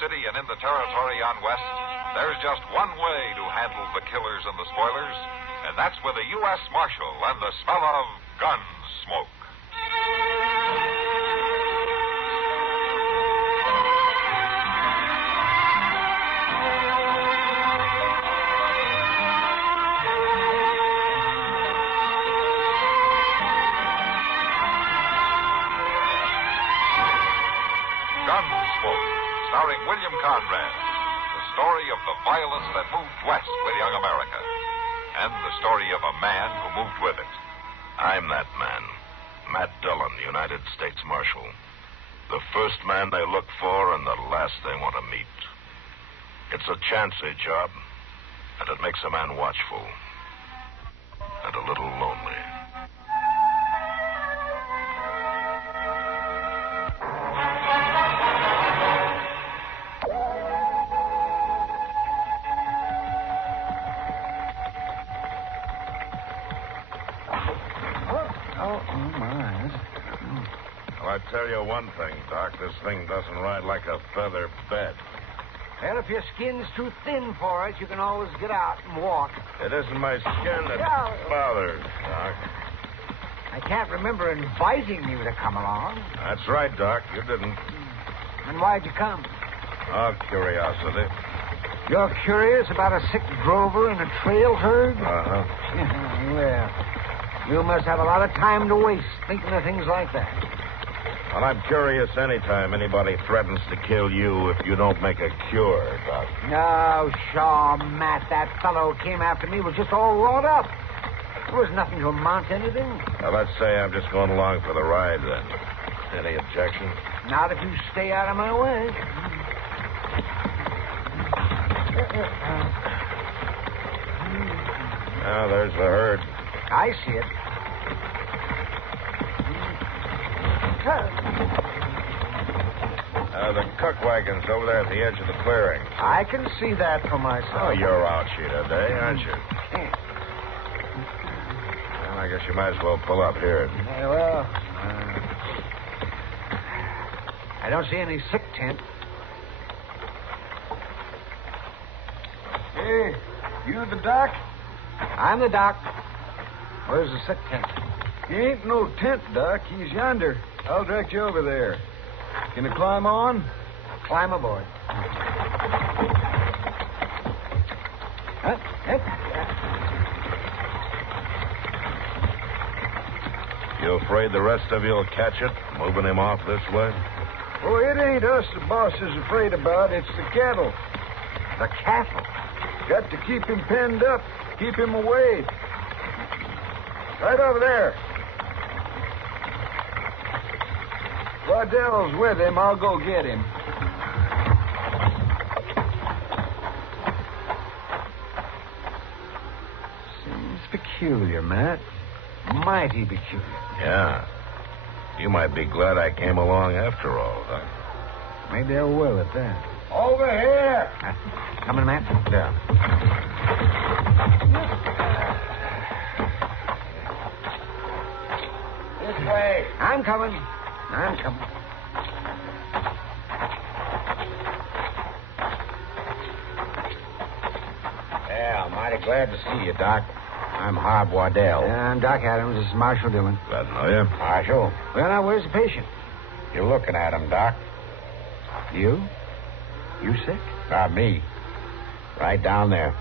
City and in the territory on West, there's just one way to handle the killers and the spoilers, and that's with a U.S. Marshal and the smell of Gunsmoke. Gunsmoke, starring William Conrad. The story of the violence that moved west with young America. And the story of a man who moved with it. I'm that man. Matt Dillon, United States Marshal. The first man they look for and the last they want to meet. It's a chancy job, and it makes a man watchful. And a little lonely. I tell you one thing, Doc. This thing doesn't ride like a feather bed. Well, if your skin's too thin for it, you can always get out and walk. It isn't my skin that bothers, Doc. I can't remember inviting you to come along. That's right, Doc. You didn't. And why'd you come? Oh, curiosity. You're curious about a sick drover in a trail herd? Uh-huh. Well, you must have a lot of time to waste thinking of things like that. Well, I'm curious anytime anybody threatens to kill you if you don't make a cure, Doc. No, Shaw, Matt, that fellow came after me was just all wrought up. There was nothing to amount to anything. Well, let's say I'm just going along for the ride, then. Any objection? Not if you stay out of my way. Now, there's the herd. I see it. The cook wagon's over there at the edge of the clearing. I can see that for myself. Oh, you're out here today, aren't you? Well, I guess you might as well pull up here. Well, I don't see any sick tent. Hey, you the doc? I'm the doc. Where's the sick tent? He ain't no tent, Doc. He's yonder. I'll direct you over there. Can you climb on? Climb aboard. You afraid the rest of you'll catch it, moving him off this way? Oh, it ain't us the boss is afraid about. It's the cattle. The cattle? Got to keep him penned up. Keep him away. Right over there. Waddell's with him. I'll go get him. Seems peculiar, Matt. Mighty peculiar. Yeah. You might be glad I came along after all, Doc. Maybe I will at that. Over here. Coming, Matt? Yeah. This way. I'm coming. Yeah, I'm mighty glad to see you, Doc. I'm Harb Waddell. I'm Doc Adams. This is Marshal Dillon. Glad to know you. Marshal, Well, now, where's the patient? you're looking at him, Doc. You? You sick? Not me. Right down there.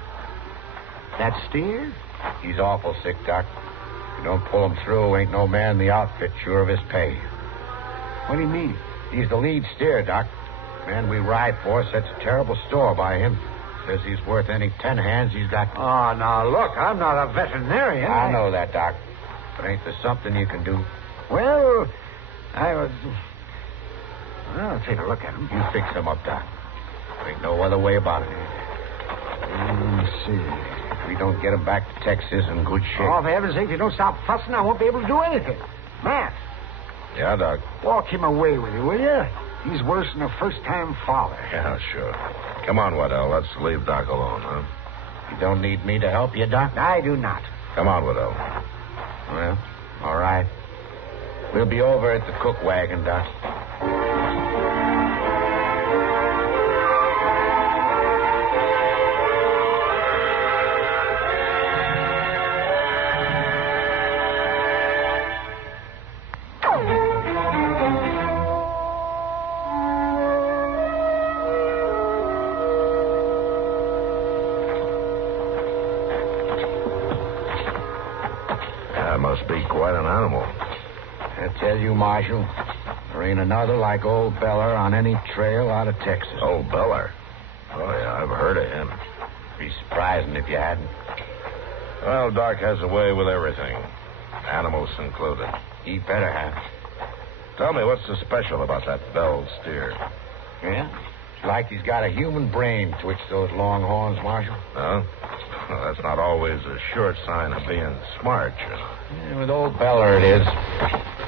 That steer? He's awful sick, Doc. If you don't pull him through, ain't no man in the outfit sure of his pay. What do you mean? He's the lead steer, Doc. Man we ride for sets a terrible store by him. Says he's worth any 10 hands he's got. Oh, now, look, I'm not a veterinarian. I know that, Doc. But ain't there something you can do? Well, I'll take a look at him. You fix him up, Doc. There ain't no other way about it. Let's see. If we don't get him back to Texas in good shape. Oh, for heaven's sake, if you don't stop fussing, I won't be able to do anything. Matt, Yeah, Doc. walk him away with you, will you? He's worse than a first-time father. Yeah, sure. Come on, Waddell. Let's leave Doc alone, huh? You don't need me to help you, Doc? I do not. Come on, Waddell. Well, all right. We'll be over at the cook wagon, Doc. Must be quite an animal. I tell you, Marshal, there ain't another like old Beller on any trail out of Texas. Old Beller? Oh, yeah, I've heard of him. Be surprising if you hadn't. Well, Doc has a way with everything, animals included. He better have. Tell me, what's so special about that Bell steer? Yeah? It's like he's got a human brain twitch those long horns, Marshal. Huh? Well, that's not always a sure sign of being smart, you know. Yeah, with old Beller it is.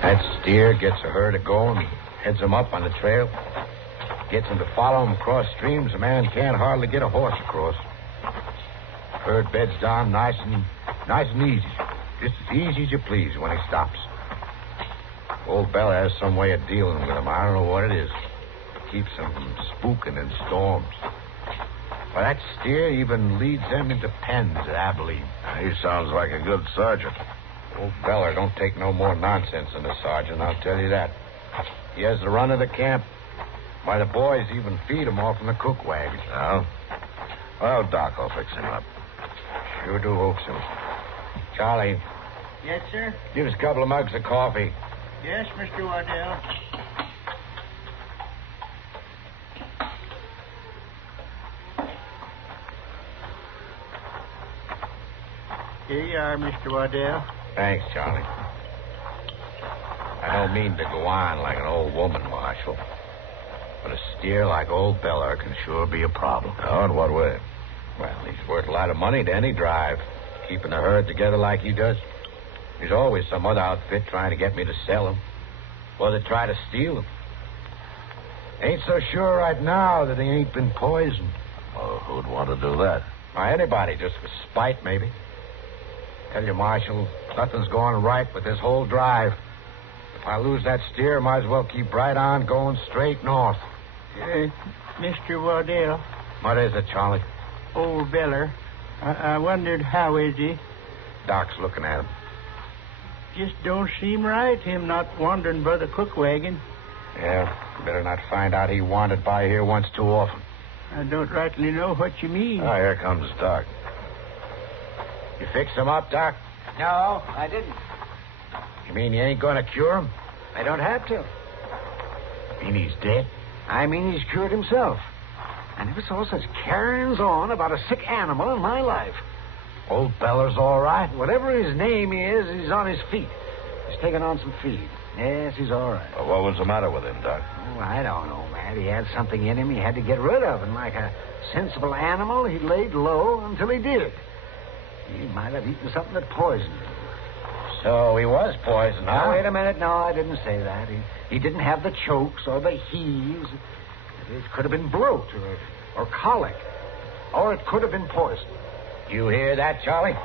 That steer gets a herd going, heads them up on the trail, gets them to follow him across streams a man can't hardly get a horse across. Herd beds down nice and easy. Just as easy as you please when he stops. Old Beller has some way of dealing with him. I don't know what it is. Keeps them from spooking in storms. Well, that steer even leads them into pens at Abilene. He sounds like a good sergeant. Old Beller don't take no more nonsense than the sergeant, I'll tell you that. He has the run of the camp. Why, the boys even feed him off in the cook wagon. Oh? Well, Doc, I'll fix him up. Sure do hope so. Charlie. Yes, sir? Give us a couple of mugs of coffee. Yes, Mr. Waddell. Here you are, Mr. Waddell. Thanks, Charlie. I don't mean to go on like an old woman, Marshal. But a steer like old Beller can sure be a problem. Oh, in what way? Well, he's worth a lot of money to any drive. Keeping the herd together like he does. There's always some other outfit trying to get me to sell him. Or to try to steal him. Ain't so sure right now that he ain't been poisoned. Well, who'd want to do that? Why, anybody, just for spite, maybe. Tell you, Marshal, nothing's going right with this whole drive. If I lose that steer, might as well keep right on going straight north. Mr. Waddell. What is it, Charlie? Old Beller. I wondered how is he? Doc's looking at him. Just don't seem right, him not wandering by the cook wagon. Yeah, better not find out he wandered by here once too often. I don't rightly know what you mean. Oh, here comes Doc. You fix him up, Doc? No, I didn't. You mean you ain't going to cure him? I don't have to. You mean he's dead? I mean he's cured himself. I never saw such carryings on about a sick animal in my life. Old Beller's all right. Whatever his name is, he's on his feet. He's taking on some feed. Yes, he's all right. Well, what was the matter with him, Doc? Oh, I don't know, man. He had something in him he had to get rid of, and like a sensible animal, he laid low until he did. He might have eaten something that poisoned him. So he was poisoned, huh? Now, wait a minute. No, I didn't say that. He didn't have the chokes or the heaves. It could have been bloat or colic. Or it could have been poison. You hear that, Charlie?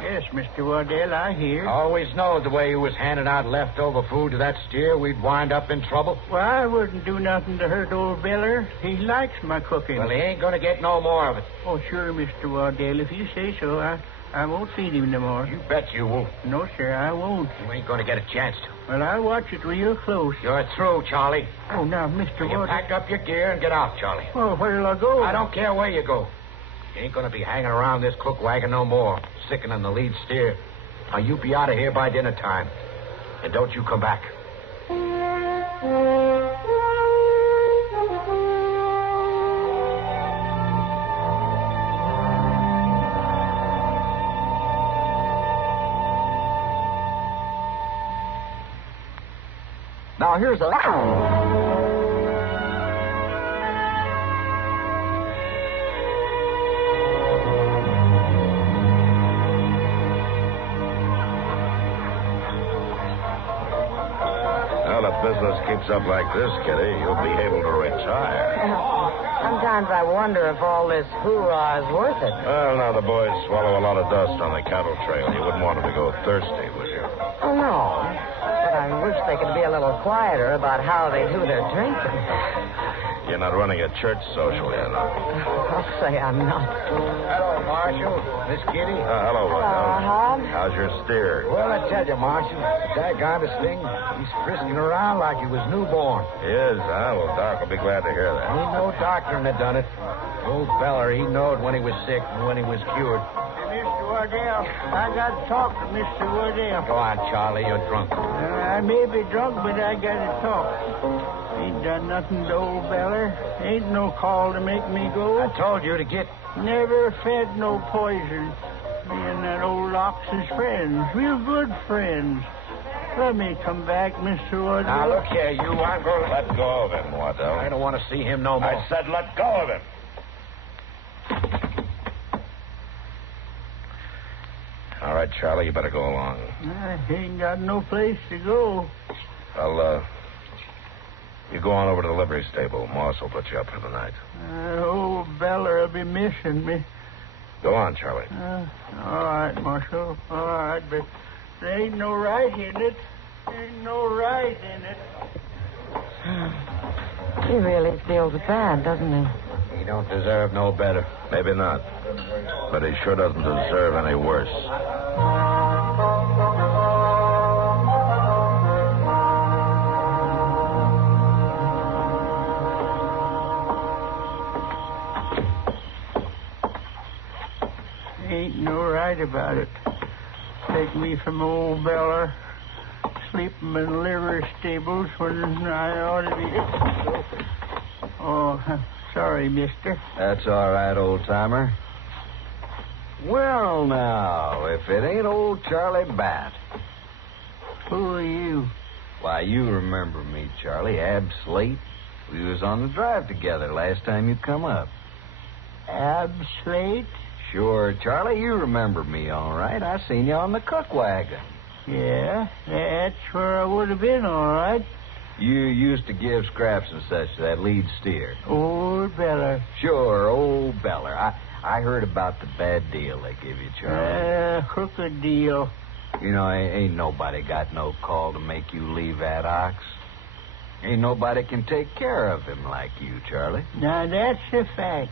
Yes, Mr. Waddell, I hear. Always knowed the way he was handing out leftover food to that steer, we'd wind up in trouble. Well, I wouldn't do nothing to hurt old Beller. He likes my cooking. Well, he ain't going to get no more of it. Oh, sure, Mr. Waddell. If you say so, I won't feed him no more. You bet you won't. No, sir, I won't. You ain't going to get a chance to. Well, I'll watch it real close. You're through, Charlie. Oh, now, Mr. You Waddell. pack up your gear and get out, Charlie. Oh, where'll I go? I don't care where you go. You ain't going to be hanging around this cook wagon no more, sickening the lead steer. Now, you be out of here by dinner time. And don't you come back. Now, here's a... Business keeps up like this, Kitty, you'll be able to retire. Sometimes I wonder if all this hoorah is worth it. Well, now the boys swallow a lot of dust on the cattle trail. You wouldn't want them to go thirsty, would you? Oh, no. But I wish they could be a little quieter about how they do their drinking. You're not running a church social, you know. I'll say I'm not. Hello, Marshal. Miss Kitty. Hello, Hello, Hub. How's your steer? Well, I tell you, Marshal, the daggondest thing, he He's frisking around like he was newborn. He is, huh? Well, Doc will be glad to hear that. Ain't no doctoring that done it. Old Beller, he knowed when he was sick and when he was cured. Hey, Mr. Wardell, I got to talk to Mr. Wardell. Go on, Charlie, you're drunk. I may be drunk, but I got to talk. Ain't done nothing to old Beller. Ain't no call to make me go. I told you to get... Never fed no poison. Me and that old ox is friends. Real good friends. Let me come back, Mr. Wardell. Now, look here, you. I'm going to... Let go of him, Wardell. I don't want to see him no more. I said let go of him. All right, Charlie, you better go along. I ain't got no place to go. Well, you go on over to the livery stable. Moss will put you up for the night. Old Beller will be missing me. Go on, Charlie. All right, Marshal. All right, but there ain't no right in it. Ain't no right in it. He really feels bad, doesn't he? He don't deserve no better. Maybe not. But he sure doesn't deserve any worse. Ain't no right about it. Take me from old Beller, sleep in liver stables when I ought to be... Oh, sorry, mister. That's all right, old-timer. Well, now, if it ain't old Charlie Bat. Who are you? Why, you remember me, Charlie. Ab Slate. We was on the drive together last time you come up. Ab Slate? Sure, Charlie, you remember me all right. I seen you on the cook wagon. Yeah, that's where I would have been, all right. You used to give scraps and such to that lead steer. Old Beller. Sure, old Beller. I heard about the bad deal they give you, Charlie. Crooked deal. You know, ain't nobody got no call to make you leave that ox. Ain't nobody can take care of him like you, Charlie. Now, that's a fact.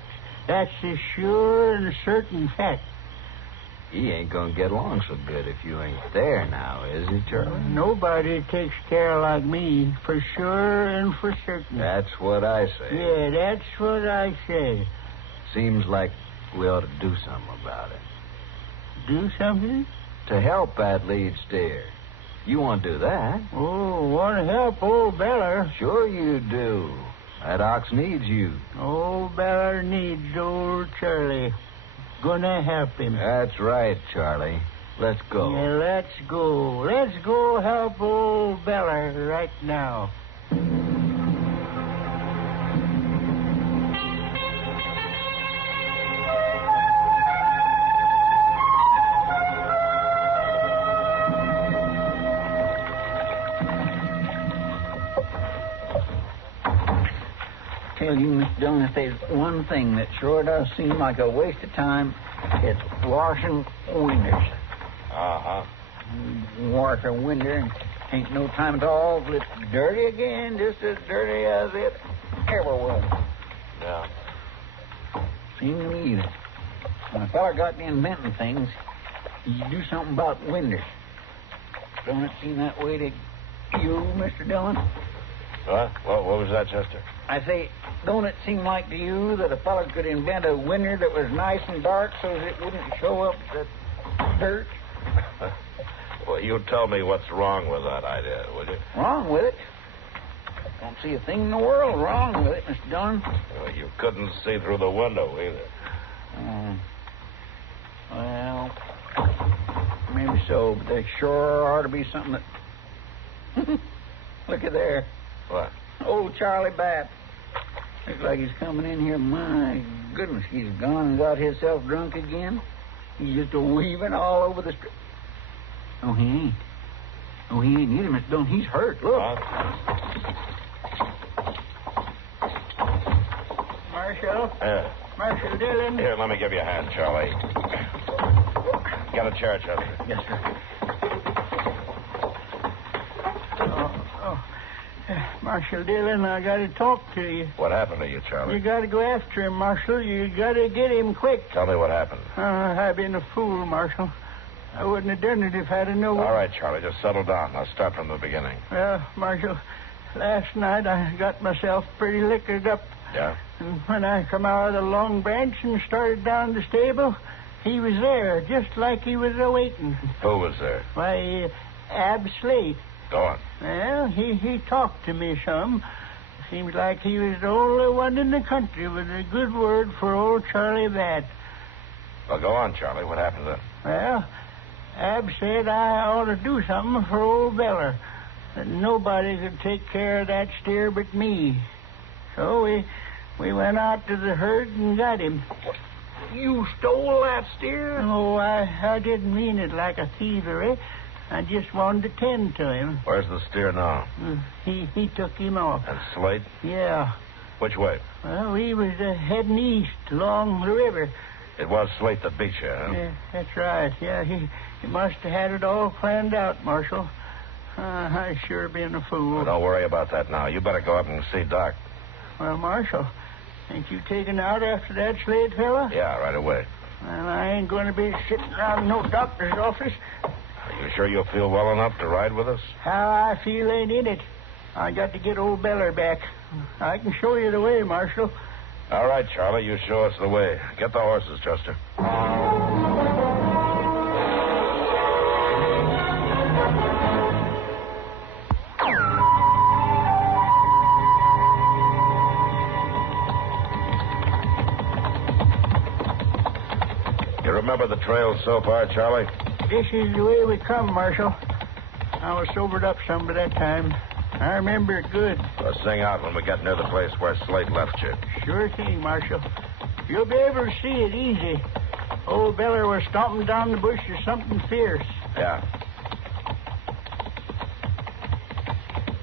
That's a sure and certain fact. He ain't gonna get along so good if you ain't there now, is he, Charlie? Nobody takes care like me, for sure and for certain. That's what I say. Yeah, that's what I say. Seems like we ought to do something about it. Do something? To help that lead steer. You want to do that? Oh, want to help old Beller. Sure you do. That ox needs you. Old Beller needs old Charlie. Gonna help him. That's right, Charlie. Let's go. Yeah, let's go. Let's go help old Beller right now. Tell you, Miss Dillon, if there's one thing that sure does seem like a waste of time, it's washing windows. Uh-huh. Wash a window and ain't no time at all till it's dirty again, just as dirty as it ever was. Yeah. Seems to me that when a fella got to inventing things, you do something about windows. Don't it seem that way to you, Mr. Dillon? What? What was that, Chester? I say, don't it seem like to you that a fella could invent a window that was nice and dark so that it wouldn't show up the dirt? Well, you tell me what's wrong with that idea, will you? Wrong with it? Don't see a thing in the world wrong with it, Mr. Dillon. Well, you couldn't see through the window either. Well, maybe so, but there sure ought to be something that... Look at there. What? Old Charlie Bat. Looks like he's coming in here. My goodness, he's gone and got himself drunk again. He's just a-weaving all over the street. Oh, he ain't. Oh, he ain't either, Mr. Dillon. He's hurt. Look. Marshal? Yeah. Marshal Dillon? Here, let me give you a hand, Charlie. Get a chair, Chester. Yes, sir. Marshal Dillon, I got to talk to you. What happened to you, Charlie? You got to go after him, Marshal. You got to get him quick. Tell me what happened. I've been a fool, Marshal. I wouldn't have done it if I'd have known. All right, Charlie, just settle down. I'll start from the beginning. Well, Marshal, last night I got myself pretty liquored up. Yeah? And when I come out of the Long Branch and started down the stable, he was there, just like he was awaiting. Who was there? Why, Ab Slate. Go on. Well, he talked to me some. Seems like he was the only one in the country with a good word for old Charlie Bat. Well, go on, Charlie. What happened then? Well, Ab said I ought to do something for old Beller. That nobody could take care of that steer but me. So we went out to the herd and got him. You stole that steer? Oh, I didn't mean it like a thievery. I just wanted to tend to him. Where's the steer now? He took him off. And Slate? Yeah. Which way? Well, we was heading east along the river. It was Slate that beat you, huh? Yeah, that's right. Yeah, he must have had it all planned out, Marshal. I sure been a fool. Well, don't worry about that now. You better go up and see Doc. Well, Marshal, ain't you taken out after that Slade fella? Yeah, right away. Well, I ain't going to be sitting around no doctor's office. Are you sure you'll feel well enough to ride with us? How I feel ain't in it. I got to get old Beller back. I can show you the way, Marshal. All right, Charlie, you show us the way. Get the horses, Chester. You remember the trail so far, Charlie? This is the way we come, Marshal. I was sobered up some by that time. I remember it good. Well, sing out when we get near the place where Slate left you. Sure thing, Marshal. You'll be able to see it easy. Old Beller was stomping down the bush or something fierce. Yeah.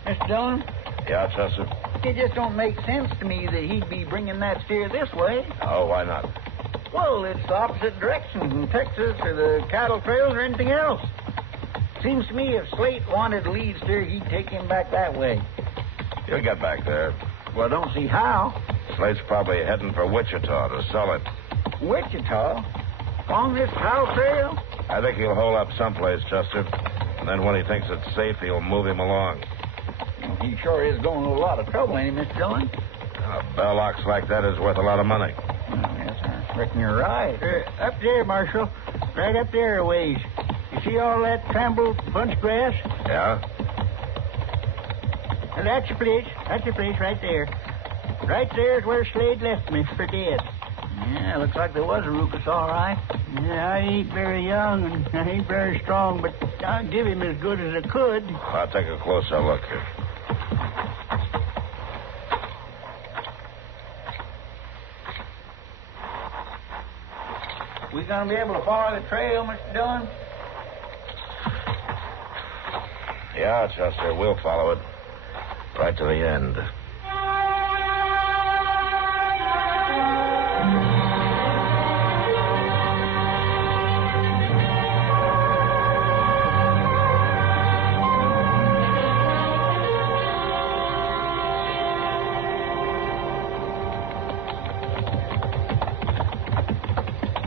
Mr. Dillon? Yeah, Chester? It just don't make sense to me that he'd be bringing that steer this way. Oh, why not? Well, it's the opposite direction from Texas or the cattle trails or anything else. Seems to me if Slate wanted to lead steer, he'd take him back that way. You'll get back there. Well, I don't see how. Slate's probably heading for Wichita to sell it. Wichita? On this cow trail? I think he'll hole up someplace, Chester. And then when he thinks it's safe, he'll move him along. Well, he sure is going to a lot of trouble, ain't he, Mr. Dillon? A bell ox like that is worth a lot of money. Yes, I reckon you're right. Up there, Marshal. Right up there a ways. You see all that trampled bunch grass? Yeah? Well, that's the place. That's the place right there. Right there's where Slade left me for dead. Yeah, looks like there was a ruckus, all right. Yeah, I ain't very young and I ain't very strong, but I'll give him as good as I could. I'll take a closer look here. We gonna be able to follow the trail, Mr. Dillon? Yeah, Chester, we'll follow it. Right to the end.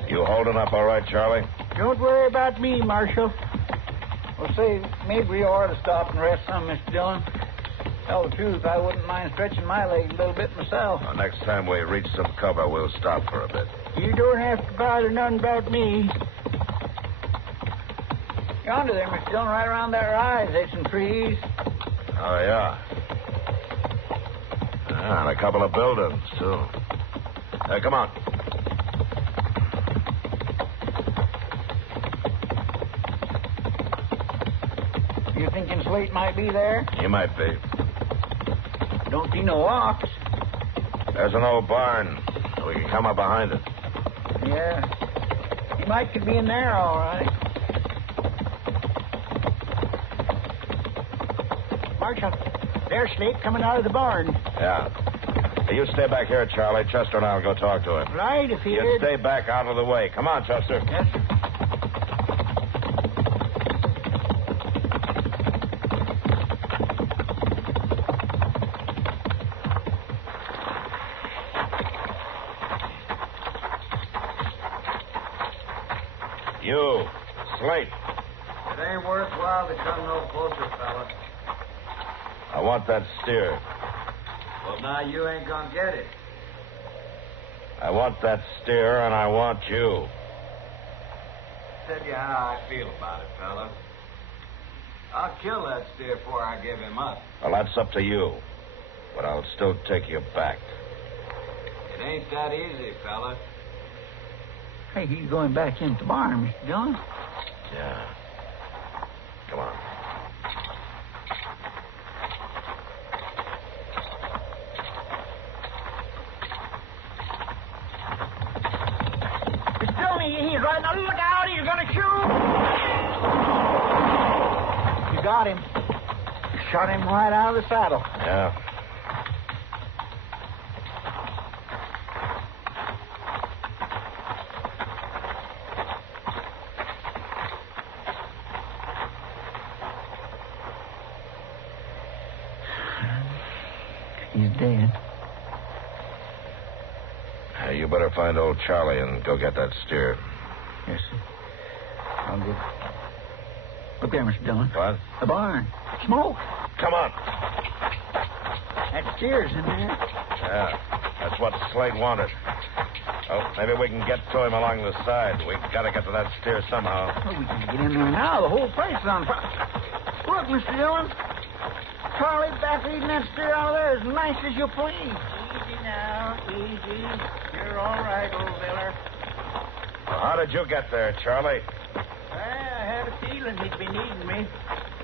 You holding up all right, Charlie? Don't worry about me, Marshal. Well, say, maybe we ought to stop and rest some, Mr. Dillon. Tell the truth, I wouldn't mind stretching my legs a little bit myself. Well, next time we reach some cover, we'll stop for a bit. You don't have to bother none about me. Yonder there, Mr. Dillon, right around that rise, there's some trees. Oh, yeah. Yeah, and a couple of buildings, too. Come on. You thinking Slate might be there? He might be. Don't see no ox. There's an old barn. We can come up behind it. Yeah. He might could be in there, all right. Marshal, there's Slate coming out of the barn. Yeah. Hey, you stay back here, Charlie. Chester and I'll go talk to him. Right, if he You stay back out of the way. Come on, Chester. Yes, sir. You, It's late. It ain't worthwhile to come no closer, fella. I want that steer. Well, now you ain't gonna get it. I want that steer, and I want you. Tell you how I feel about it, fella. I'll kill that steer before I give him up. Well, that's up to you. But I'll still take you back. It ain't that easy, fella. Hey, he's going back into the barn, Mr. Dillon. Yeah. Come on. Mr. Dillon, he's right now. Look out, he's going to shoot. You got him. You shot him right out of the saddle. Yeah. He's dead. You better find old Charlie and go get that steer. Yes, sir. I'll get... Look there, Mr. Dillon. What? The barn. Smoke. Come on. That steer's in there. Yeah, that's what Slate wanted. Oh, maybe we can get to him along the side. We gotta get to that steer somehow. Oh, we can get in there now. The whole place is on fire. Look, Mr. Dillon. Charlie back leading that steer out of there as nice as you please. Easy now, easy. You're all right, old feller. Well, how did you get there, Charlie? I had a feeling he'd be needing me.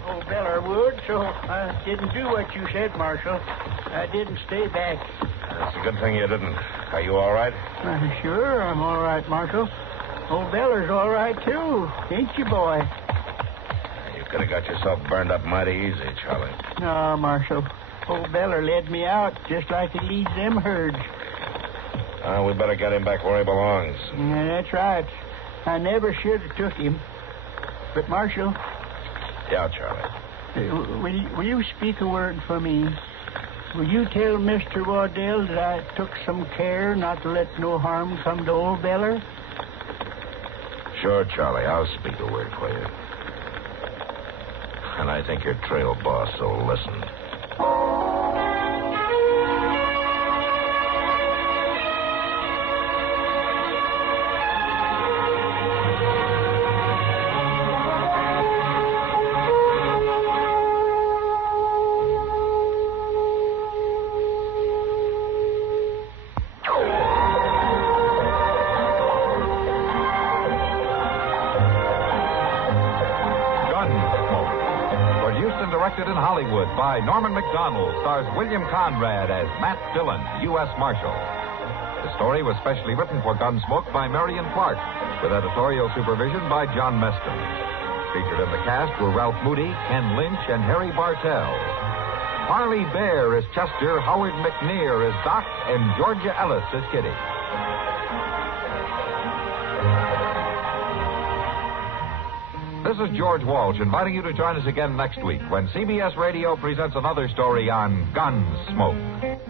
Old feller would, so I didn't do what you said, Marshal. I didn't stay back. It's a good thing you didn't. Are you all right? Sure, I'm all right, Marshal. Old Beller's all right, too. Ain't you, boy? You could have got yourself burned up mighty easy, Charlie. No, Marshal. Old Beller led me out just like he leads them herds. We better get him back where he belongs. Yeah, that's right. I never should have took him. But, Marshal... Yeah, Charlie. Will you speak a word for me? Will you tell Mr. Waddell that I took some care not to let no harm come to old Beller? Sure, Charlie. I'll speak a word for you. And I think your trail boss will listen. In Hollywood by Norman MacDonnell, stars William Conrad as Matt Dillon, U.S. Marshal. The story was specially written for Gunsmoke by Marion Clark, with editorial supervision by John Meston. Featured in the cast were Ralph Moody, Ken Lynch, and Harry Bartell. Parley Baer is Chester, Howard McNear is Doc, and Georgia Ellis is Kitty. This is George Walsh inviting you to join us again next week when CBS Radio presents another story on Gunsmoke.